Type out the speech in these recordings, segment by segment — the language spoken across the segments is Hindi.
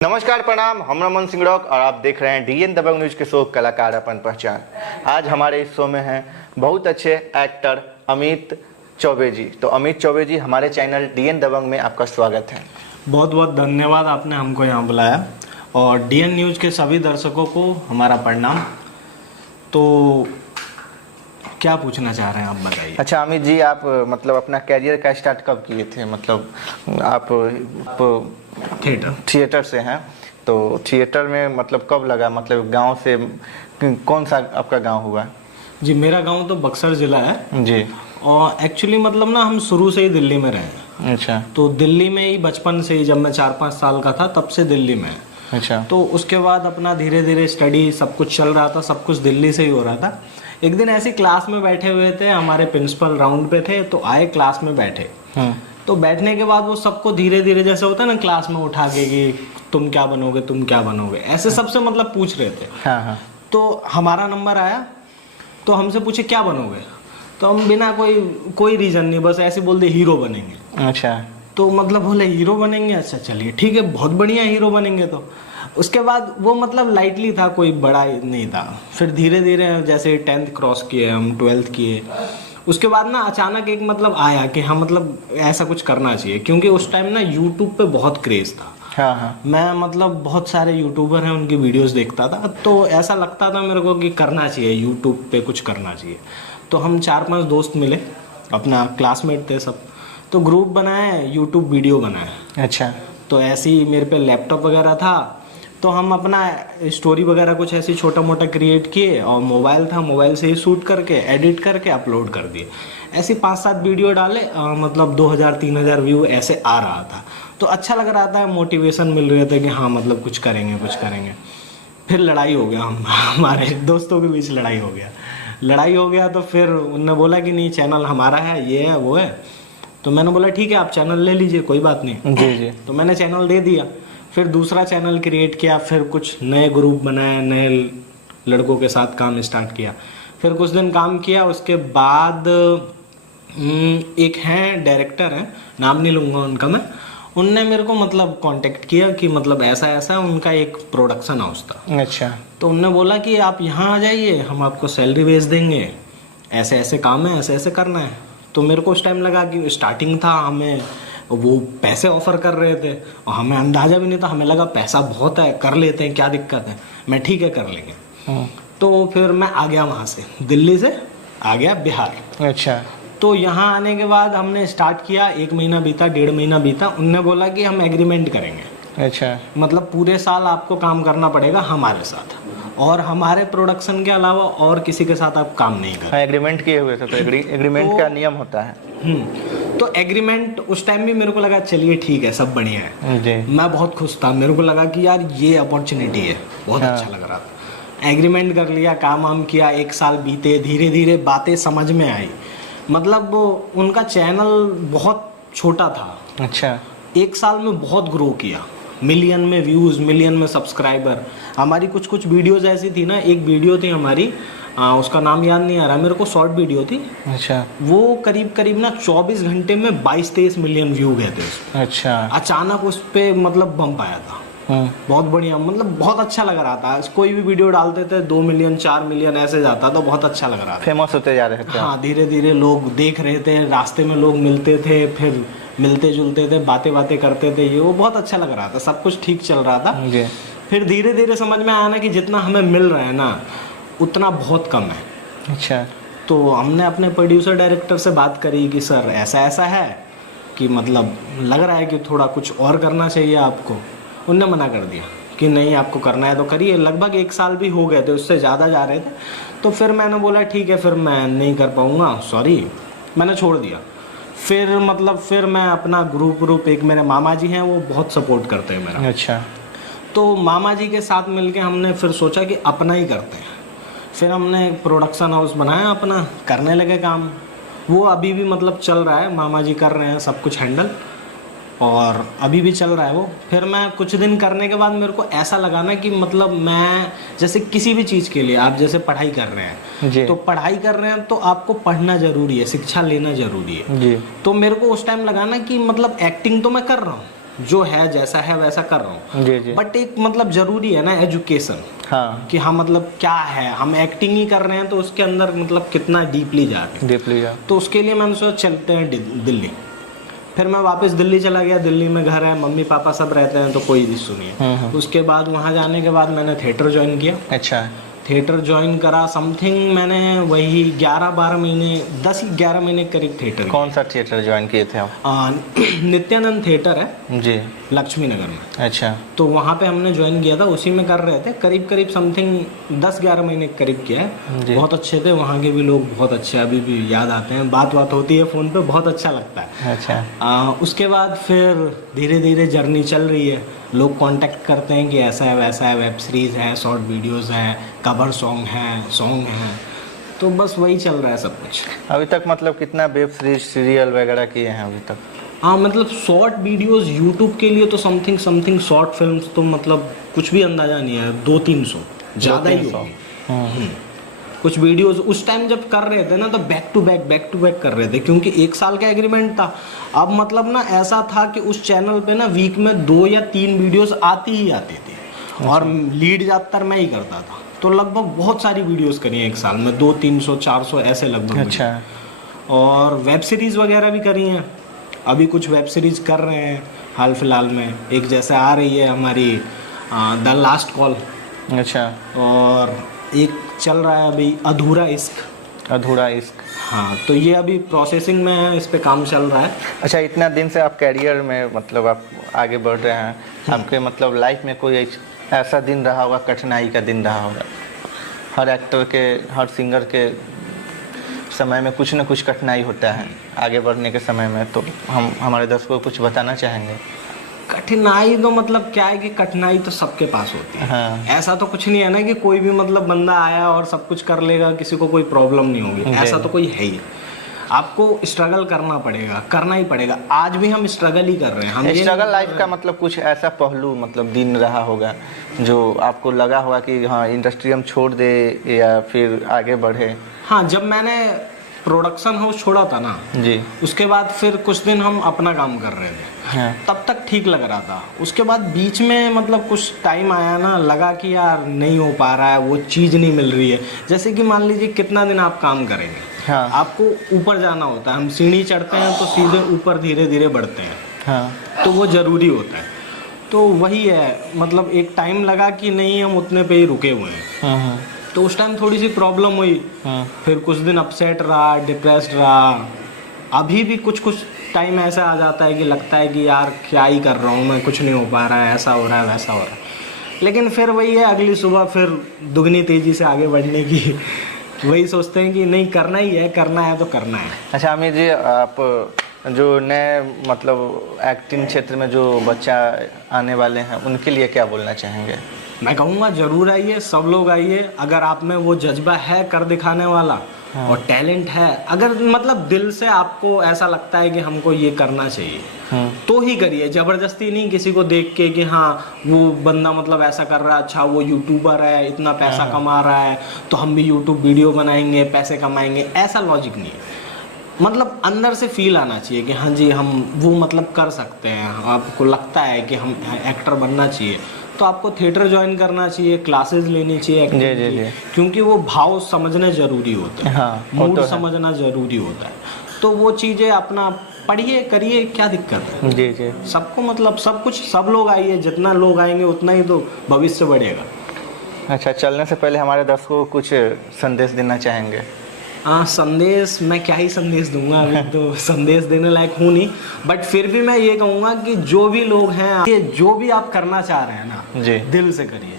नमस्कार प्रणाम, हम रमन सिंह रॉक और आप देख रहे हैं डीएन दबंग न्यूज के शो कलाकार अपन पहचान। आज हमारे इस शो में हैं बहुत अच्छे एक्टर अमित चौबे जी। तो अमित चौबे जी, हमारे चैनल डीएन दबंग में आपका स्वागत है। बहुत बहुत धन्यवाद, आपने हमको यहाँ बुलाया और डीएन न्यूज़ के सभी दर्शकों को हमारा प्रणाम। तो क्या पूछना चाह रहे हैं आप, बताइए। अच्छा अमित जी, आप मतलब अपना कैरियर का स्टार्ट कब किए थे? मतलब आप थिएटर से हैं, तो थिएटर में मतलब कब लगा? मतलब गांव से कौन सा आपका गांव हुआ? जी, मेरा गांव तो बक्सर ज़िला है जी। और एक्चुअली मतलब ना हम शुरू से ही दिल्ली में रहे हैं। अच्छा। तो दिल्ली में ही बचपन से ही, जब मैं 4-5 साल का था तब से दिल्ली में। अच्छा। तो उसके बाद अपना धीरे धीरे स्टडी सब कुछ चल रहा था, सब कुछ दिल्ली से ही हो रहा था। एक दिन ऐसी क्लास में बैठे हुए थे, हमारे प्रिंसिपल राउंड पे थे, तो आए क्लास में बैठे। तो बैठने के बाद वो सबको धीरे धीरे, जैसे होता है ना क्लास में उठा के कि तुम क्या बनोगे, तुम क्या बनोगे, ऐसे सबसे मतलब पूछ रहे थे। हाँ हाँ। तो हमारा नंबर आया तो हमसे पूछे क्या बनोगे, तो हम बिना कोई रीजन नहीं, बस ऐसे बोल दे हीरो बनेंगे। अच्छा। तो मतलब बोले हीरो बनेंगे, अच्छा चलिए ठीक है, बहुत बढ़िया, हीरो बनेंगे। तो उसके बाद वो मतलब लाइटली था, कोई बड़ा नहीं था। फिर धीरे धीरे जैसे 10th क्रॉस किए, हम 12th किए, उसके बाद ना अचानक एक मतलब आया कि हाँ मतलब ऐसा कुछ करना चाहिए, क्योंकि उस टाइम ना यूट्यूब पे बहुत क्रेज था। हाँ हाँ। मैं मतलब बहुत सारे यूट्यूबर हैं, उनकी वीडियोस देखता था, तो ऐसा लगता था मेरे को कि करना चाहिए, यूट्यूब पे कुछ करना चाहिए। तो हम 4-5 दोस्त मिले, अपना क्लासमेट थे सब, तो ग्रुप बनाए, यूट्यूब वीडियो बनाए। अच्छा। तो ऐसे ही मेरे पे लैपटॉप वगैरह था, तो हम अपना स्टोरी वगैरह कुछ ऐसे छोटा मोटा क्रिएट किए, और मोबाइल था, मोबाइल से ही शूट करके एडिट करके अपलोड कर दिए। ऐसे 5-7 वीडियो डाले, मतलब 2000-3000 व्यू ऐसे आ रहा था। तो अच्छा लग रहा था, मोटिवेशन मिल रहे थे कि हाँ मतलब कुछ करेंगे कुछ करेंगे। फिर लड़ाई हो गया, हमारे दोस्तों के बीच लड़ाई हो गया। तो फिर उन्होंने बोला कि नहीं, चैनल हमारा है, ये है वो है। तो मैंने बोला ठीक है, आप चैनल ले लीजिए, कोई बात नहीं। जी जी। तो मैंने चैनल दे दिया। फिर दूसरा चैनल क्रिएट किया, फिर कुछ नए ग्रुप बनाए, नए लड़कों के साथ काम स्टार्ट किया। फिर कुछ दिन काम किया, उसके बाद एक हैं डायरेक्टर हैं, नाम नहीं लूँगा उनका मैं, उनने मेरे को मतलब कांटेक्ट किया कि मतलब ऐसा ऐसा उनका एक प्रोडक्शन हाउस था। अच्छा। तो उनने बोला कि आप यहाँ आ जाइए, हम आपको सैलरी भेज देंगे, ऐसे ऐसे काम है, ऐसे ऐसे करना है। तो मेरे को उस टाइम लगा कि स्टार्टिंग था, हमें वो पैसे ऑफर कर रहे थे और हमें अंदाजा भी नहीं था, हमें लगा पैसा बहुत है, कर लेते हैं, क्या दिक्कत है, मैं ठीक है कर लेंगे। तो फिर मैं आ गया वहाँ से, दिल्ली से आ गया बिहार। अच्छा। तो यहाँ आने के बाद हमने स्टार्ट किया, 1 महीना बीता, 1.5 महीना बीता, उनने बोला कि हम एग्रीमेंट करेंगे। अच्छा। मतलब पूरे साल आपको काम करना पड़ेगा हमारे साथ, और हमारे प्रोडक्शन के अलावा और किसी के साथ आप काम नहीं कर। हाँ, एग्रीमेंट किए हुए थे, तो एग्रीमेंट का नियम होता है। तो एग्रीमेंट उस टाइम भी मेरे को लगा चलिए ठीक है, सब बढ़िया है जी। मैं बहुत खुश था, मेरे को लगा कि यार ये अपॉर्चुनिटी है, बहुत अच्छा लग रहा था। एग्रीमेंट कर लिया, काम वाम किया, 1 साल बीते, धीरे धीरे बातें समझ में आई। मतलब उनका चैनल बहुत छोटा था। अच्छा। 1 साल में बहुत ग्रो किया, मिलियन में व्यूज़, मिलियन में सब्सक्राइबर। हमारी कुछ वीडियोज़ ऐसी थी ना, एक वीडियो थी हमारी, उसका नाम याद नहीं आ रहा मेरे को, शॉर्ट वीडियो थी। अच्छा। वो करीब ना 24 घंटे में 22-23 मिलियन व्यू गए थे। अच्छा। अचानक उस पर मतलब बम्प आया था। बहुत बढ़िया, मतलब बहुत अच्छा लग रहा था। कोई भी वीडियो डालते थे 2 मिलियन 4 मिलियन ऐसे जाता, तो बहुत अच्छा लग रहा था। फेमस होते जा रहे थे। हाँ, धीरे धीरे लोग देख रहे थे, रास्ते में लोग मिलते थे, फिर मिलते जुलते थे, बातें करते थे, ये वो बहुत अच्छा लग रहा था, सब कुछ ठीक चल रहा था। फिर धीरे धीरे समझ में आया ना कि जितना हमें मिल रहा है ना, उतना बहुत कम है। अच्छा। तो हमने अपने प्रोड्यूसर डायरेक्टर से बात करी कि सर ऐसा ऐसा है कि मतलब लग रहा है कि थोड़ा कुछ और करना चाहिए आपको। उनने मना कर दिया कि नहीं, आपको करना है तो करिए। लगभग 1 साल भी हो गए थे, उससे ज़्यादा जा रहे थे। तो फिर मैंने बोला ठीक है, फिर मैं नहीं कर पाऊँगा, सॉरी, मैंने छोड़ दिया। फिर मैं अपना ग्रुप, एक मेरे मामा जी हैं, वो बहुत सपोर्ट करते हैं मेरा। अच्छा। तो मामा जी के साथ मिलके हमने फिर सोचा कि अपना ही करते हैं। फिर हमने प्रोडक्शन हाउस बनाया अपना, करने लगे काम। वो अभी भी मतलब चल रहा है, मामा जी कर रहे हैं सब कुछ हैंडल, और अभी भी चल रहा है वो। फिर मैं कुछ दिन करने के बाद मेरे को ऐसा लगा ना कि मतलब मैं जैसे किसी भी चीज़ के लिए, आप जैसे पढ़ाई कर रहे हैं, तो पढ़ाई कर रहे हैं तो आपको पढ़ना ज़रूरी है, शिक्षा लेना ज़रूरी है जी। तो मेरे को उस टाइम लगा ना कि मतलब एक्टिंग तो मैं कर रहा हूँ, जो है जैसा है वैसा कर रहा हूँ। जी जी। बट एक मतलब जरूरी है ना एजुकेशन, हाँ, कि हम मतलब क्या है, हम एक्टिंग ही कर रहे हैं तो उसके अंदर मतलब कितना डीपली जा रहे हैं। डीपली जा। तो उसके लिए मैंने सोचा चलते हैं दिल्ली। फिर मैं वापस दिल्ली चला गया। दिल्ली में घर है, मम्मी पापा सब रहते हैं तो कोई इशू नहीं है। उसके बाद वहाँ जाने के बाद मैंने थिएटर ज्वाइन किया। अच्छा। थिएटर ज्वाइन करा समथिंग मैंने वही 11-12 महीने 10-11 महीने करीब थिएटर। कौन सा थिएटर ज्वाइन किए थे आप? नित्यानंद थिएटर है जी, लक्ष्मी नगर में। अच्छा। तो वहाँ पे हमने ज्वाइन किया था, उसी में कर रहे थे करीब समथिंग 10-11 महीने करीब किया है। जी। बहुत अच्छे थे, वहाँ के भी लोग बहुत अच्छे, अभी भी याद आते हैं, बात होती है फ़ोन पे, बहुत अच्छा लगता है। अच्छा। उसके बाद फिर धीरे धीरे जर्नी चल रही है। लोग कांटेक्ट करते हैं कि ऐसा है वैसा है, वेब सीरीज़ है, शॉर्ट वीडियोस है, कवर सॉन्ग है, तो बस वही चल रहा है सब कुछ। अभी तक मतलब कितना वेब सीरीज सीरियल वगैरह किए हैं अभी तक? हाँ मतलब शॉर्ट वीडियोस यूट्यूब के लिए तो समथिंग शॉर्ट फिल्म्स तो मतलब कुछ भी अंदाजा नहीं है, 200-300 ज़्यादा ही होगी। कुछ वीडियोस उस टाइम जब कर रहे थे ना तो बैक टू बैक कर रहे थे, क्योंकि 1 साल का एग्रीमेंट था। अब मतलब ना ऐसा था कि उस चैनल पे ना वीक में 2 या 3 वीडियोस आती थी। और लीड ज़्यादातर मैं ही करता था, तो लगभग बहुत सारी वीडियोस करी हैं 1 साल में, 200-300-400 ऐसे लगभग। अच्छा। और वेब सीरीज़ वगैरह भी करी हैं, अभी कुछ वेब सीरीज़ कर रहे हैं हाल फिलहाल में। एक जैसे आ रही है हमारी द लास्ट कॉल। अच्छा। और एक चल रहा है अभी अधूरा इश्क। हाँ, तो ये अभी प्रोसेसिंग में है, इस पे काम चल रहा है। अच्छा, इतना दिन से आप कैरियर में मतलब आप आगे बढ़ रहे हैं, आपके मतलब लाइफ में कोई ऐसा दिन रहा होगा, कठिनाई का दिन रहा होगा? हर एक्टर के, हर सिंगर के समय में कुछ न कुछ कठिनाई होता है आगे बढ़ने के समय में, तो हम हमारे दर्शकों को कुछ बताना चाहेंगे? कठिनाई तो मतलब क्या है कि कठिनाई तो सबके पास होती है। हाँ। ऐसा तो कुछ नहीं है ना कि कोई भी मतलब बंदा आया और सब कुछ कर लेगा, किसी को कोई प्रॉब्लम नहीं होगी, ऐसा तो कोई है ही। आपको स्ट्रगल करना ही पड़ेगा। आज भी हम स्ट्रगल ही कर रहे हैं। हम स्ट्रगल लाइफ का मतलब कुछ ऐसा पहलू मतलब दिन रहा होगा जो आपको लगा होगा कि हाँ इंडस्ट्री हम छोड़ दे या फिर आगे बढ़े? हाँ, जब मैंने प्रोडक्शन हाउस छोड़ा था ना जी, उसके बाद फिर कुछ दिन हम अपना काम कर रहे थे। हाँ। तब तक ठीक लग रहा था। उसके बाद बीच में मतलब कुछ टाइम आया ना, लगा कि यार नहीं हो पा रहा है, वो चीज़ नहीं मिल रही है। जैसे कि मान लीजिए कितना दिन आप काम करेंगे, हाँ। आपको ऊपर जाना होता है, हम सीढ़ी चढ़ते हैं तो सीधे ऊपर धीरे धीरे बढ़ते हैं। हाँ। तो वो ज़रूरी होता है। तो वही है, मतलब एक टाइम लगा कि नहीं हम उतने पे ही रुके हुए हैं। हाँ। तो उस टाइम थोड़ी सी प्रॉब्लम हुई। हाँ। फिर कुछ दिन अपसेट रहा, डिप्रेस्ड रहा। अभी भी कुछ टाइम ऐसा आ जाता है कि लगता है कि यार क्या ही कर रहा हूँ मैं, कुछ नहीं हो पा रहा है, ऐसा हो रहा है वैसा हो रहा है। लेकिन फिर वही है, अगली सुबह फिर दुगनी तेज़ी से आगे बढ़ने की वही सोचते हैं कि नहीं करना है तो करना है। अच्छा अमित जी, आप जो नए मतलब एक्टिंग क्षेत्र में जो बच्चा आने वाले हैं उनके लिए क्या बोलना चाहेंगे? मैं कहूँगा ज़रूर आइए, सब लोग आइए। अगर आप में वो जज्बा है कर दिखाने वाला, हाँ। और टैलेंट है, अगर मतलब दिल से आपको ऐसा लगता है कि हमको ये करना चाहिए, हाँ। तो ही करिए। ज़बरदस्ती नहीं, किसी को देख के कि हाँ वो बंदा मतलब ऐसा कर रहा है, अच्छा वो यूट्यूबर है, इतना पैसा हाँ। कमा रहा है तो हम भी यूट्यूब वीडियो बनाएंगे, पैसे कमाएंगे, ऐसा लॉजिक नहीं है। मतलब अंदर से फील आना चाहिए कि हाँ जी हम वो मतलब कर सकते हैं। आपको लगता है कि हम एक्टर बनना चाहिए तो आपको थिएटर ज्वाइन करना चाहिए, क्लासेस लेनी चाहिए एक्टिंग की, क्योंकि वो भाव समझना जरूरी होता है, हाँ, मूड तो समझना जरूरी होता है। तो वो चीज़ें अपना पढ़िए करिए, क्या दिक्कत है? जी जी। सबको मतलब सब कुछ, सब लोग आइए, जितना लोग आएंगे उतना ही तो भविष्य बढ़ेगा। अच्छा, चलने से पहले हमारे दर्शकों को कुछ संदेश देना चाहेंगे? हाँ, संदेश मैं क्या ही संदेश दूंगा, अभी तो संदेश देने लायक हूँ नहीं, बट फिर भी मैं ये कहूँगा कि जो भी लोग हैं, ये जो भी आप करना चाह रहे हैं ना जी, दिल से करिए।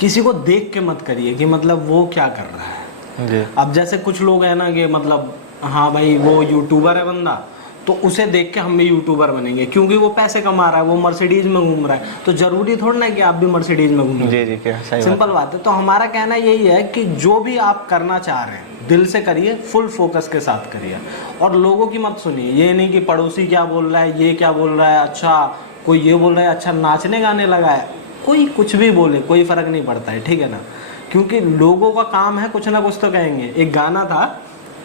किसी को देख के मत करिए कि मतलब वो क्या कर रहा है जी। अब जैसे कुछ लोग हैं ना कि मतलब हाँ भाई वो यूट्यूबर है बंदा, तो उसे देख के हम भी यूट्यूबर बनेंगे क्योंकि वो पैसे कमा रहा है, वो मर्सिडीज में घूम रहा है, तो जरूरी थोड़ा ना कि आप भी मर्सिडीज में घूमें। जी जी, सिंपल बात है। तो हमारा कहना यही है कि जो भी आप करना चाह रहे हैं दिल से करिए, फुल फोकस के साथ करिए, और लोगों की मत सुनिए। ये नहीं कि पड़ोसी क्या बोल रहा है, ये क्या बोल रहा है, अच्छा कोई ये बोल रहा है, अच्छा नाचने गाने लगा है, कोई कुछ भी बोले कोई फर्क नहीं पड़ता है, ठीक है ना? क्योंकि लोगों का काम है कुछ ना कुछ तो कहेंगे। एक गाना था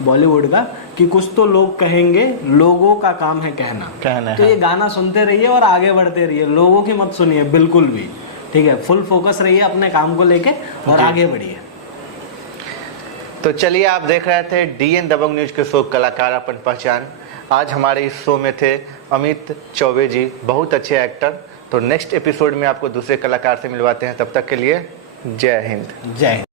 बॉलीवुड का कि कुछ तो लोग कहेंगे, लोगों का काम है कहना। तो ये गाना सुनते रहिए और आगे बढ़ते रहिए, लोगों की मत सुनिए बिल्कुल भी, ठीक है। फुल फोकस रहिए अपने काम को लेके और आगे बढ़िए। तो चलिए, आप देख रहे थे डीएन दबंग न्यूज के शो कलाकार अपन पहचान। आज हमारे इस शो में थे अमित चौबे जी, बहुत अच्छे एक्टर। तो नेक्स्ट एपिसोड में आपको दूसरे कलाकार से मिलवाते हैं, तब तक के लिए जय हिंद। जय हिंद।